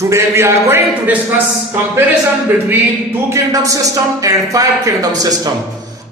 Today we are going to discuss comparison between two kingdom system and five kingdom system.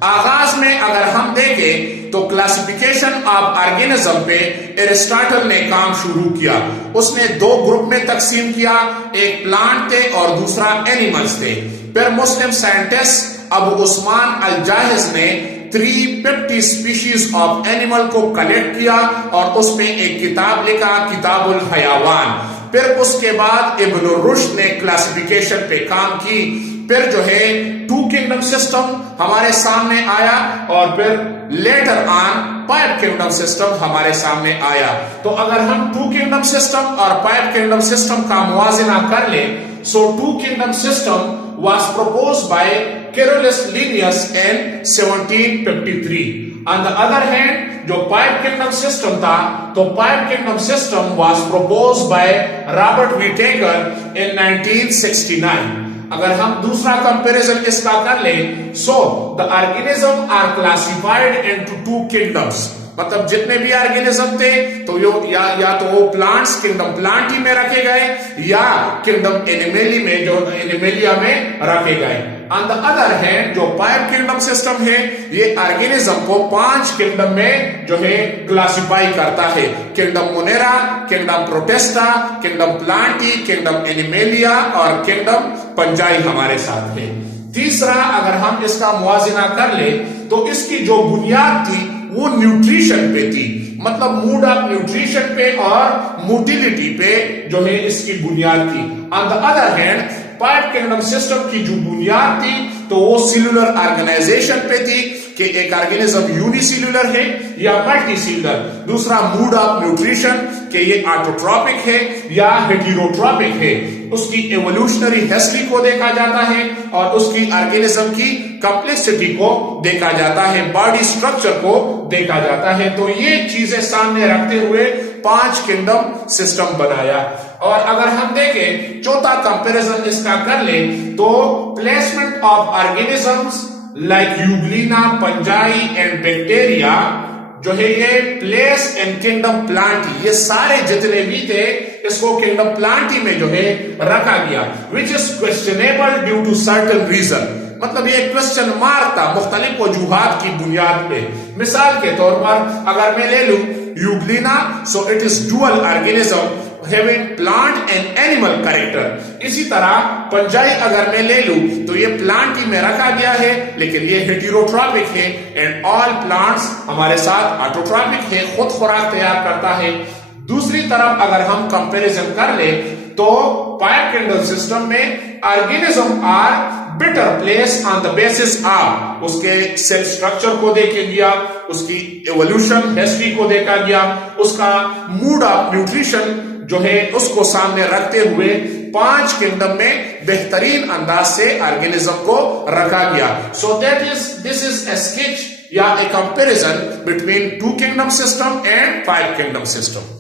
آغاز میں اگر ہم دیکھیں تو کلاسیفیکیشن آف آرگینزم پہ ایرسٹاٹل نے کام شروع کیا. اس نے دو گروپ میں تقسیم کیا, ایک پلانٹ تھے اور دوسرا اینیملز تھے. پھر مسلم سائنٹسٹ ابو عثمان الجاہز نے 350 اسپیشیز آف اینیمل کو کلیکٹ کیا اور اس میں ایک کتاب لکھا, کتاب الحیوان. پھر اس کے بعد ابن الرشد نے کلاسیفیکیشن پہ کام کی. پھر جو ہے ٹو کنگڈم سسٹم ہمارے سامنے آیا اور پھر لیٹر آن 5 کنگڈم سسٹم ہمارے سامنے آیا. تو اگر ہم ٹو کنگڈم سسٹم اور 5 کنگڈم سسٹم کا موازنہ کر لیں, so two kingdom system was proposed by Carolus Linnaeus in 1753. On the other hand, جو 5 kingdom system تھا تو 5 kingdom system was proposed by Robert Whittaker in 1969. اگر ہم دوسرا comparison اس کا کر لیں, so the organisms are classified into 2 kingdoms. مطلب جتنے بھی آرگینزم تھے تو یا تو وہ پلانٹس کنگڈم پلانٹی میں رکھے گئے یا کنگڈم اینیمیلی میں جو اینیمیلیا میں رکھے گئے. On the other hand, جو 5 کنگڈم سسٹم ہے یہ آرگینزم کو 5 کنگڈم میں جو ہے کلاسیفائی کرتا ہے. Kingdom monera, kingdom protista, kingdom plantae, kingdom animalia اور کنگڈم پنجائی ہمارے ساتھ ہے. تیسرا اگر ہم اس کا موازنہ کر لیں تو اس کی جو بنیاد تھی وہ نیوٹریشن پہ تھی. مطلب موڈ آف نیوٹریشن پہ اور موٹیلیٹی پہ جو ہے اس کی بنیاد تھی. On the other hand, 5 kingdom system کی جو بنیاد تھی تو وہ سیلولر آرگنائزیشن پہ تھی کہ ایک آرگینزم یونی سیلولر ہے یا ملٹی سیلولر. دوسرا موڈ آف نیوٹریشن کہ یہ آٹوٹراپک ہے یا ہیٹیروٹراپک ہے. اس کی ایوولوشنری ہسٹری کو دیکھا جاتا ہے اور اس کی آرگینزم کی کمپلیکسٹی کو دیکھا جاتا ہے, باڈی سٹرکچر کو دیکھا جاتا ہے. تو یہ چیزیں سامنے رکھتے ہوئے 5 کنگڈم سسٹم بنایا. اور اگر ہم دیکھیں چوتھا کمپیریزن اس کا کر لیں تو placement of organisms like euglena, fungi and bacteria جو ہے یہ پلیس ان کنگڈم پلانٹی, یہ سارے جتنے بھی تھے اس کو کنگڈم پلانٹی میں جو ہے رکھا گیا, which is questionable due to certain reason. مطلب یہ کوشچن مارک تھا مختلف وجوہات کی بنیاد پہ. مثال کے طور پر اگر میں لے لوں یوگلینا, so it is dual organism having plant and animal character. اسی طرح پنجائی اگر میں لے لوں تو یہ پلانٹ ہی میں رکھا گیا ہے لیکن یہ ہیٹیروٹراپک ہے and all plants ہمارے ساتھ آٹوٹراپک ہے, خود خوراک تیار کرتا ہے. دوسری طرف اگر ہم کمپیریزن کر لیں تو 5 کنگڈم سسٹم میں organism are better place on the basis of اس کے سیل سٹرکچر کو دیکھا گیا, اس کی ایوولوشن ہسٹری کو دیکھا گیا, اس کا موڈ آف نیوٹریشن جو ہے اس کو سامنے رکھتے ہوئے 5 کنگڈم میں بہترین انداز سے آرگینزم کو رکھا گیا. So this is a sketch یا a comparison between 2 kingdom system and 5 kingdom system.